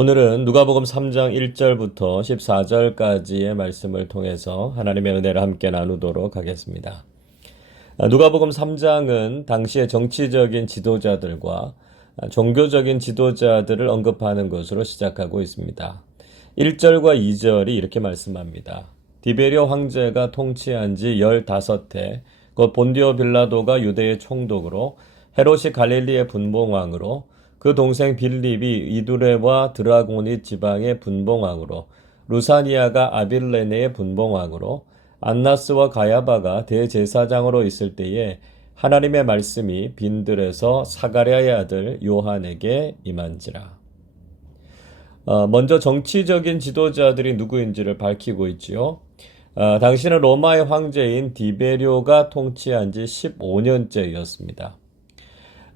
오늘은 누가복음 3장 1절부터 14절까지의 말씀을 통해서 하나님의 은혜를 함께 나누도록 하겠습니다. 누가복음 3장은 당시의 정치적인 지도자들과 종교적인 지도자들을 언급하는 것으로 시작하고 있습니다. 1절과 2절이 이렇게 말씀합니다. 디베리오 황제가 통치한 지 15해, 곧 본디오 빌라도가 유대의 총독으로, 헤롯이 갈릴리의 분봉왕으로, 그 동생 빌립이 이두레와 드라고니 지방의 분봉왕으로, 루사니아가 아빌레네의 분봉왕으로, 안나스와 가야바가 대제사장으로 있을 때에 하나님의 말씀이 빈들에서 사가랴의 아들 요한에게 임한지라. 먼저 정치적인 지도자들이 누구인지를 밝히고 있지요. 당시는 로마의 황제인 디베리오가 통치한 지 15년째였습니다.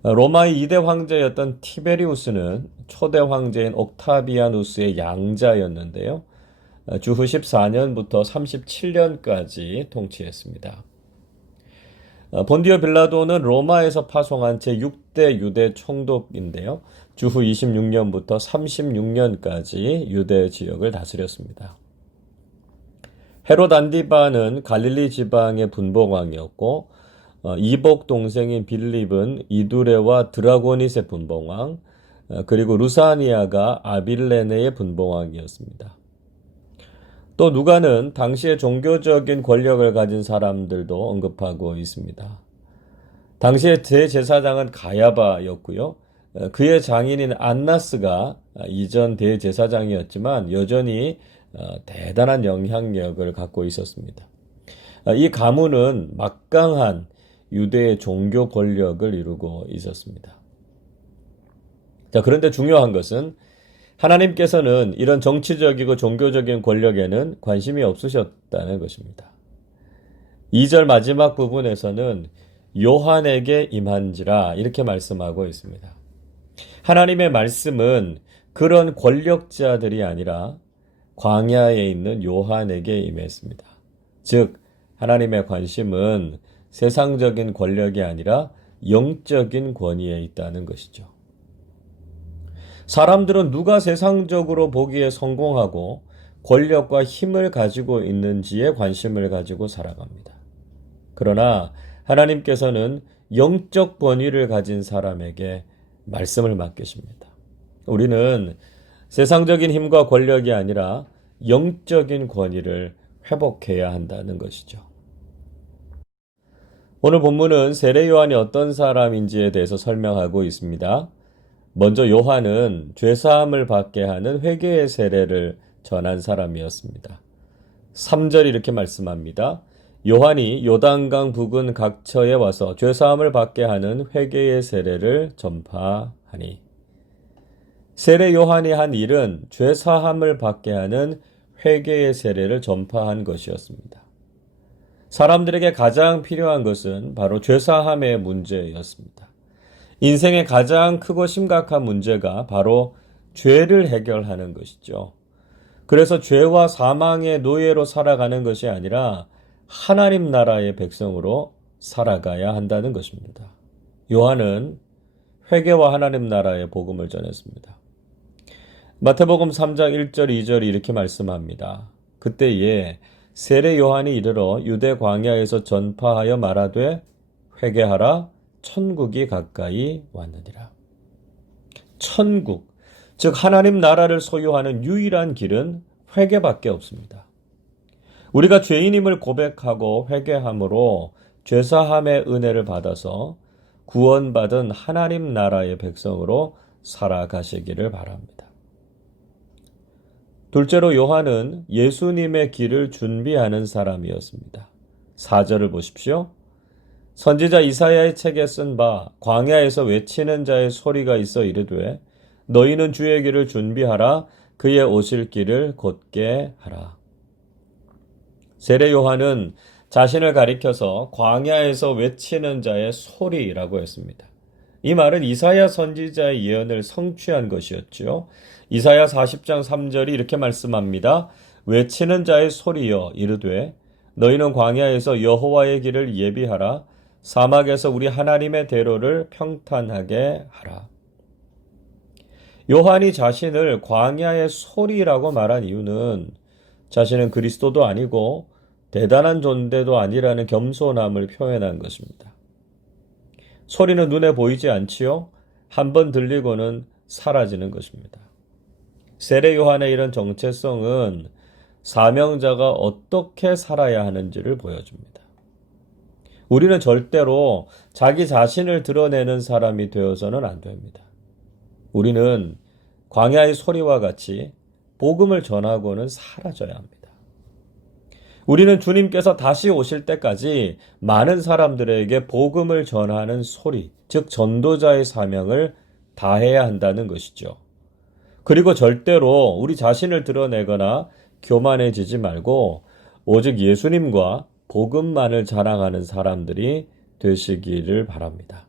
로마의 2대 황제였던 티베리우스는 초대 황제인 옥타비아누스의 양자였는데요. 주후 14년부터 37년까지 통치했습니다. 본디오 빌라도는 로마에서 파송한 제6대 유대 총독인데요. 주후 26년부터 36년까지 유대 지역을 다스렸습니다. 헤롯 안디바는 갈릴리 지방의 분봉왕이었고, 이복 동생인 빌립은 이두레와 드라고니스의 분봉왕, 그리고 루사니아가 아빌레네의 분봉왕이었습니다. 또 누가는 당시의 종교적인 권력을 가진 사람들도 언급하고 있습니다. 당시의 대제사장은 가야바였고요. 그의 장인인 안나스가 이전 대제사장이었지만 여전히 대단한 영향력을 갖고 있었습니다. 이 가문은 막강한 유대의 종교 권력을 이루고 있었습니다. 그런데 중요한 것은 하나님께서는 이런 정치적이고 종교적인 권력에는 관심이 없으셨다는 것입니다. 2절 마지막 부분에서는 요한에게 임한지라 이렇게 말씀하고 있습니다. 하나님의 말씀은 그런 권력자들이 아니라 광야에 있는 요한에게 임했습니다. 즉 하나님의 관심은 세상적인 권력이 아니라 영적인 권위에 있다는 것이죠. 사람들은 누가 세상적으로 보기에 성공하고 권력과 힘을 가지고 있는지에 관심을 가지고 살아갑니다. 그러나 하나님께서는 영적 권위를 가진 사람에게 말씀을 맡기십니다. 우리는 세상적인 힘과 권력이 아니라 영적인 권위를 회복해야 한다는 것이죠. 오늘 본문은 세례 요한이 어떤 사람인지에 대해서 설명하고 있습니다. 먼저 요한은 죄사함을 받게 하는 회개의 세례를 전한 사람이었습니다. 3절 이렇게 말씀합니다. 요한이 요단강 부근 각처에 와서 죄사함을 받게 하는 회개의 세례를 전파하니. 세례 요한이 한 일은 죄사함을 받게 하는 회개의 세례를 전파한 것이었습니다. 사람들에게 가장 필요한 것은 바로 죄사함의 문제였습니다. 인생의 가장 크고 심각한 문제가 바로 죄를 해결하는 것이죠. 그래서 죄와 사망의 노예로 살아가는 것이 아니라 하나님 나라의 백성으로 살아가야 한다는 것입니다. 요한은 회개와 하나님 나라의 복음을 전했습니다. 마태복음 3장 1절 2절이 이렇게 말씀합니다. 그때에 세례 요한이 이르러 유대 광야에서 전파하여 말하되 회개하라 천국이 가까이 왔느니라. 천국, 즉 하나님 나라를 소유하는 유일한 길은 회개밖에 없습니다. 우리가 죄인임을 고백하고 회개함으로 죄사함의 은혜를 받아서 구원받은 하나님 나라의 백성으로 살아가시기를 바랍니다. 둘째로 요한은 예수님의 길을 준비하는 사람이었습니다. 4절을 보십시오. 선지자 이사야의 책에 쓴 바 광야에서 외치는 자의 소리가 있어 이르되 너희는 주의 길을 준비하라 그의 오실 길을 곧게 하라. 세례 요한은 자신을 가리켜서 광야에서 외치는 자의 소리라고 했습니다. 이 말은 이사야 선지자의 예언을 성취한 것이었죠. 이사야 40장 3절이 이렇게 말씀합니다. 외치는 자의 소리여 이르되 너희는 광야에서 여호와의 길을 예비하라 사막에서 우리 하나님의 대로를 평탄하게 하라. 요한이 자신을 광야의 소리라고 말한 이유는 자신은 그리스도도 아니고 대단한 존재도 아니라는 겸손함을 표현한 것입니다. 소리는 눈에 보이지 않지요? 한번 들리고는 사라지는 것입니다. 세례 요한의 이런 정체성은 사명자가 어떻게 살아야 하는지를 보여줍니다. 우리는 절대로 자기 자신을 드러내는 사람이 되어서는 안 됩니다. 우리는 광야의 소리와 같이 복음을 전하고는 사라져야 합니다. 우리는 주님께서 다시 오실 때까지 많은 사람들에게 복음을 전하는 소리, 즉 전도자의 사명을 다해야 한다는 것이죠. 그리고 절대로 우리 자신을 드러내거나 교만해지지 말고 오직 예수님과 복음만을 자랑하는 사람들이 되시기를 바랍니다.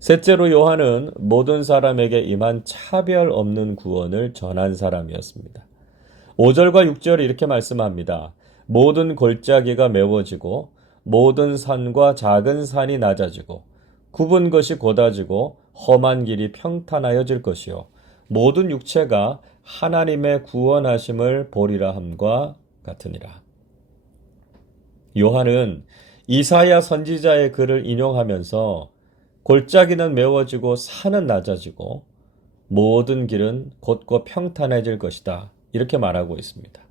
셋째로 요한은 모든 사람에게 임한 차별 없는 구원을 전한 사람이었습니다. 5절과 6절이 이렇게 말씀합니다. 모든 골짜기가 메워지고 모든 산과 작은 산이 낮아지고 굽은 것이 곧아지고 험한 길이 평탄하여질 것이요 모든 육체가 하나님의 구원하심을 보리라 함과 같으니라. 요한은 이사야 선지자의 글을 인용하면서 골짜기는 메워지고 산은 낮아지고 모든 길은 곧고 평탄해질 것이다. 이렇게 말하고 있습니다.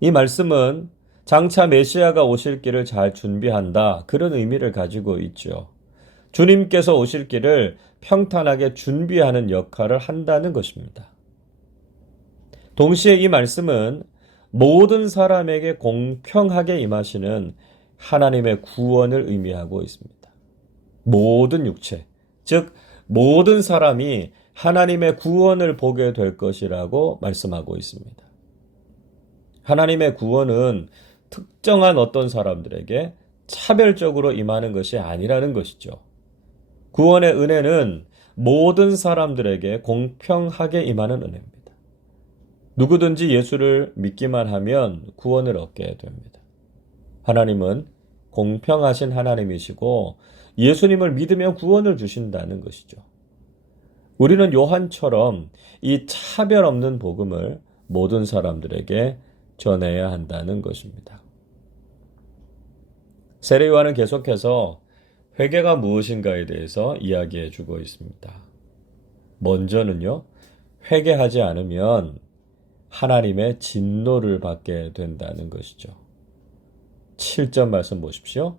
이 말씀은 장차 메시아가 오실 길을 잘 준비한다. 그런 의미를 가지고 있죠. 주님께서 오실 길을 평탄하게 준비하는 역할을 한다는 것입니다. 동시에 이 말씀은 모든 사람에게 공평하게 임하시는 하나님의 구원을 의미하고 있습니다. 모든 육체, 즉 모든 사람이 하나님의 구원을 보게 될 것이라고 말씀하고 있습니다. 하나님의 구원은 특정한 어떤 사람들에게 차별적으로 임하는 것이 아니라는 것이죠. 구원의 은혜는 모든 사람들에게 공평하게 임하는 은혜입니다. 누구든지 예수를 믿기만 하면 구원을 얻게 됩니다. 하나님은 공평하신 하나님이시고 예수님을 믿으면 구원을 주신다는 것이죠. 우리는 요한처럼 이 차별 없는 복음을 모든 사람들에게 전해야 한다는 것입니다. 세례 요한은 계속해서 회개가 무엇인가에 대해서 이야기해 주고 있습니다. 먼저는요, 회개하지 않으면 하나님의 진노를 받게 된다는 것이죠. 7절 말씀 보십시오.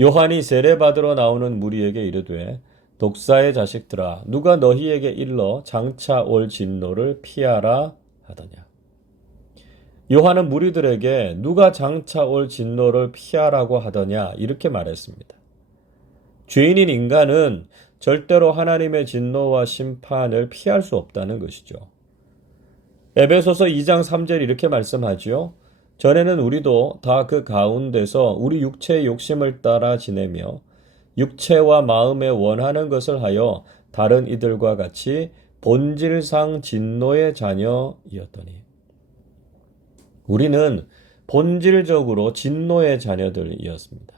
요한이 세례받으러 나오는 무리에게 이르되 독사의 자식들아 누가 너희에게 일러 장차 올 진노를 피하라 하더냐. 요한은 무리들에게 누가 장차 올 진노를 피하라고 하더냐 이렇게 말했습니다. 죄인인 인간은 절대로 하나님의 진노와 심판을 피할 수 없다는 것이죠. 에베소서 2장 3절 이렇게 말씀하지요. 전에는 우리도 다 그 가운데서 우리 육체의 욕심을 따라 지내며 육체와 마음에 원하는 것을 하여 다른 이들과 같이 본질상 진노의 자녀이었더니 우리는 본질적으로 진노의 자녀들이었습니다.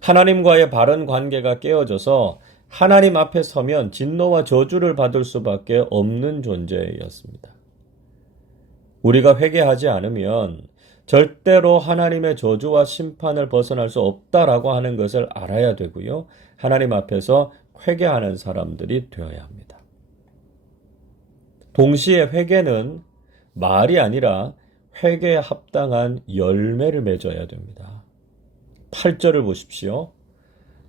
하나님과의 바른 관계가 깨어져서 하나님 앞에 서면 진노와 저주를 받을 수밖에 없는 존재였습니다. 우리가 회개하지 않으면 절대로 하나님의 저주와 심판을 벗어날 수 없다라고 하는 것을 알아야 되고요. 하나님 앞에서 회개하는 사람들이 되어야 합니다. 동시에 회개는 말이 아니라 회개에 합당한 열매를 맺어야 됩니다. 8절을 보십시오.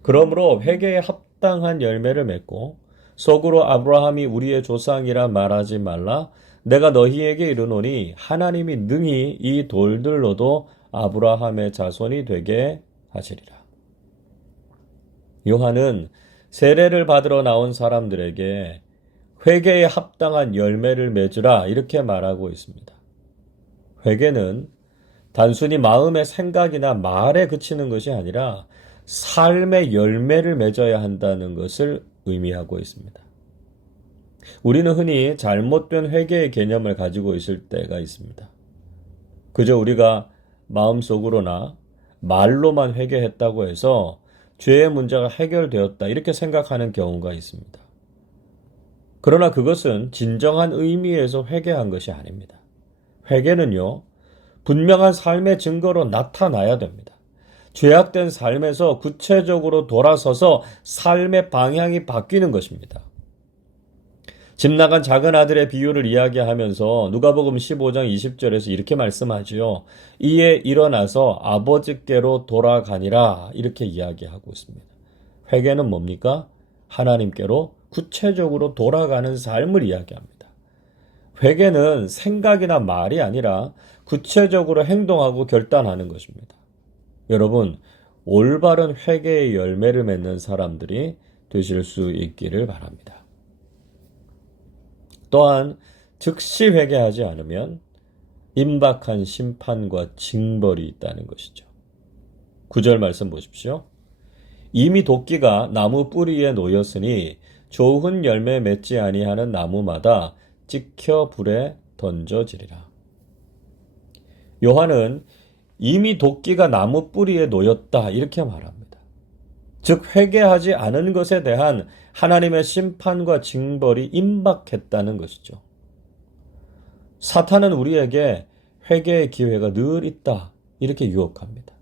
그러므로 회개에 합당한 열매를 맺고 속으로 아브라함이 우리의 조상이라 말하지 말라. 내가 너희에게 이르노니 하나님이 능히 이 돌들로도 아브라함의 자손이 되게 하시리라. 요한은 세례를 받으러 나온 사람들에게 회개에 합당한 열매를 맺으라 이렇게 말하고 있습니다. 회개는 단순히 마음의 생각이나 말에 그치는 것이 아니라 삶의 열매를 맺어야 한다는 것을 의미하고 있습니다. 우리는 흔히 잘못된 회개의 개념을 가지고 있을 때가 있습니다. 그저 우리가 마음속으로나 말로만 회개했다고 해서 죄의 문제가 해결되었다 이렇게 생각하는 경우가 있습니다. 그러나 그것은 진정한 의미에서 회개한 것이 아닙니다. 회개는요, 분명한 삶의 증거로 나타나야 됩니다. 죄악된 삶에서 구체적으로 돌아서서 삶의 방향이 바뀌는 것입니다. 집 나간 작은 아들의 비유를 이야기하면서 누가복음 15장 20절에서 이렇게 말씀하지요. 이에 일어나서 아버지께로 돌아가니라 이렇게 이야기하고 있습니다. 회개는 뭡니까? 하나님께로 구체적으로 돌아가는 삶을 이야기합니다. 회개는 생각이나 말이 아니라 구체적으로 행동하고 결단하는 것입니다. 여러분, 올바른 회개의 열매를 맺는 사람들이 되실 수 있기를 바랍니다. 또한 즉시 회개하지 않으면 임박한 심판과 징벌이 있다는 것이죠. 9절 말씀 보십시오. 이미 도끼가 나무 뿌리에 놓였으니 좋은 열매 맺지 아니하는 나무마다 찍혀 불에 던져지리라. 요한은 이미 도끼가 나무 뿌리에 놓였다 이렇게 말합니다. 즉 회개하지 않은 것에 대한 하나님의 심판과 징벌이 임박했다는 것이죠. 사탄은 우리에게 회개의 기회가 늘 있다 이렇게 유혹합니다.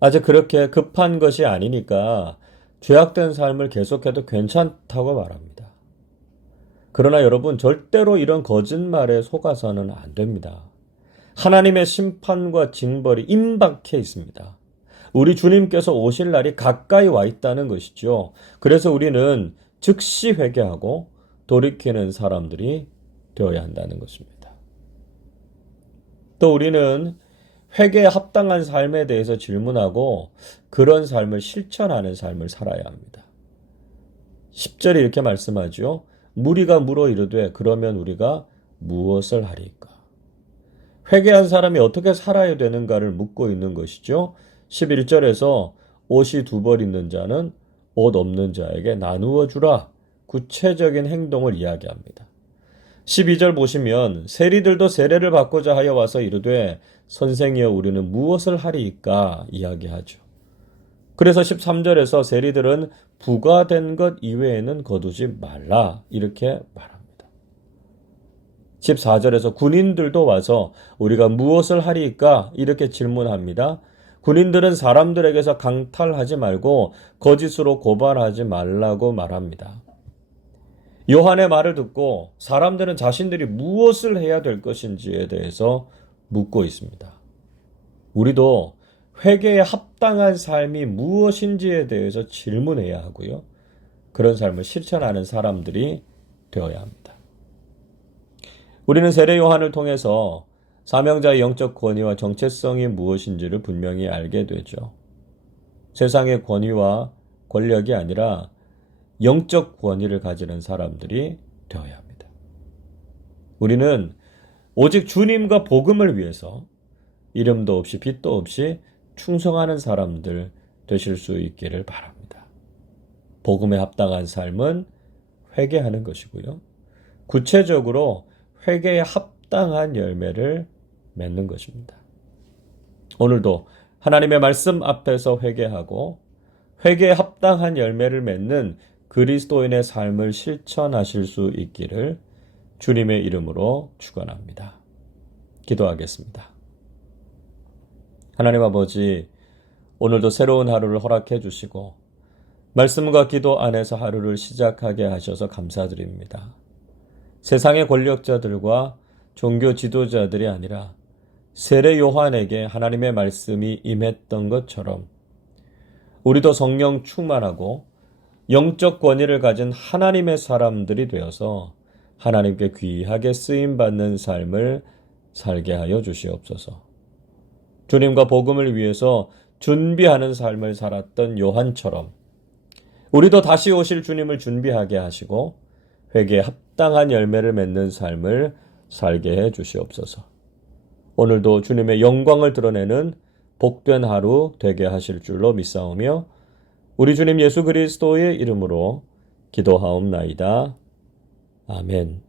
아직 그렇게 급한 것이 아니니까 죄악된 삶을 계속해도 괜찮다고 말합니다. 그러나 여러분, 절대로 이런 거짓말에 속아서는 안 됩니다. 하나님의 심판과 징벌이 임박해 있습니다. 우리 주님께서 오실 날이 가까이 와 있다는 것이죠. 그래서 우리는 즉시 회개하고 돌이키는 사람들이 되어야 한다는 것입니다. 또 우리는 회개에 합당한 삶에 대해서 질문하고 그런 삶을 실천하는 삶을 살아야 합니다. 10절에 이렇게 말씀하죠. 무리가 물어 이르되 그러면 우리가 무엇을 하리까? 회개한 사람이 어떻게 살아야 되는가를 묻고 있는 것이죠. 11절에서 옷이 두 벌 있는 자는 옷 없는 자에게 나누어 주라. 구체적인 행동을 이야기합니다. 12절 보시면 세리들도 세례를 받고자 하여 와서 이르되 선생이여 우리는 무엇을 하리이까 이야기하죠. 그래서 13절에서 세리들은 부과된 것 이외에는 거두지 말라 이렇게 말합니다. 14절에서 군인들도 와서 우리가 무엇을 하리이까 이렇게 질문합니다. 군인들은 사람들에게서 강탈하지 말고 거짓으로 고발하지 말라고 말합니다. 요한의 말을 듣고 사람들은 자신들이 무엇을 해야 될 것인지에 대해서 묻고 있습니다. 우리도 회개에 합당한 삶이 무엇인지에 대해서 질문해야 하고요. 그런 삶을 실천하는 사람들이 되어야 합니다. 우리는 세례 요한을 통해서 사명자의 영적 권위와 정체성이 무엇인지를 분명히 알게 되죠. 세상의 권위와 권력이 아니라 영적 권위를 가지는 사람들이 되어야 합니다. 우리는 오직 주님과 복음을 위해서 이름도 없이 빛도 없이 충성하는 사람들 되실 수 있기를 바랍니다. 복음에 합당한 삶은 회개하는 것이고요. 구체적으로 회개에 합당한 열매를 맺는 것입니다. 오늘도 하나님의 말씀 앞에서 회개하고 회개에 합당한 열매를 맺는 그리스도인의 삶을 실천하실 수 있기를 주님의 이름으로 축원합니다. 기도하겠습니다. 하나님 아버지, 오늘도 새로운 하루를 허락해 주시고 말씀과 기도 안에서 하루를 시작하게 하셔서 감사드립니다. 세상의 권력자들과 종교 지도자들이 아니라 세례 요한에게 하나님의 말씀이 임했던 것처럼 우리도 성령 충만하고 영적 권위를 가진 하나님의 사람들이 되어서 하나님께 귀하게 쓰임받는 삶을 살게 하여 주시옵소서. 주님과 복음을 위해서 준비하는 삶을 살았던 요한처럼 우리도 다시 오실 주님을 준비하게 하시고 회개에 합당한 열매를 맺는 삶을 살게 해 주시옵소서. 오늘도 주님의 영광을 드러내는 복된 하루 되게 하실 줄로 믿사오며 우리 주님 예수 그리스도의 이름으로 기도하옵나이다. 아멘.